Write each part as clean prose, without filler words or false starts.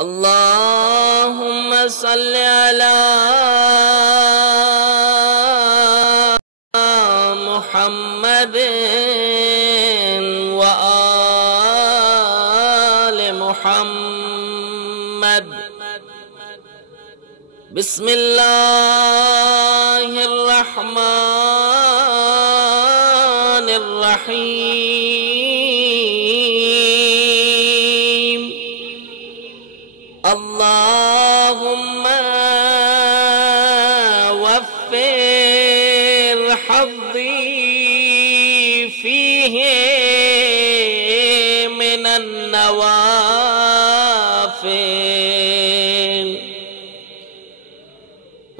اللهم صل على محمد وآل محمد. بسم الله الرحمن الرحيم. اللهم وفر حظي فيه من النوافل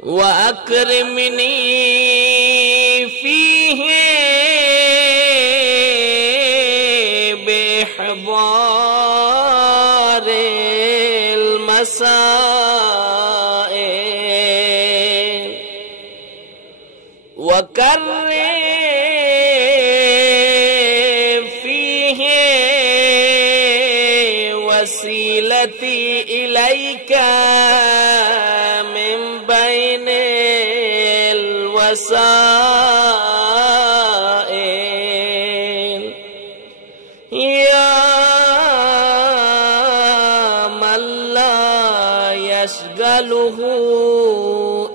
وأكرمني فيه بإحضار المسائل وكرم فيه وسيلتي إليك من بين الوسائل يا من لا يشغله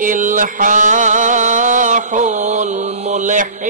إلحاح الملحين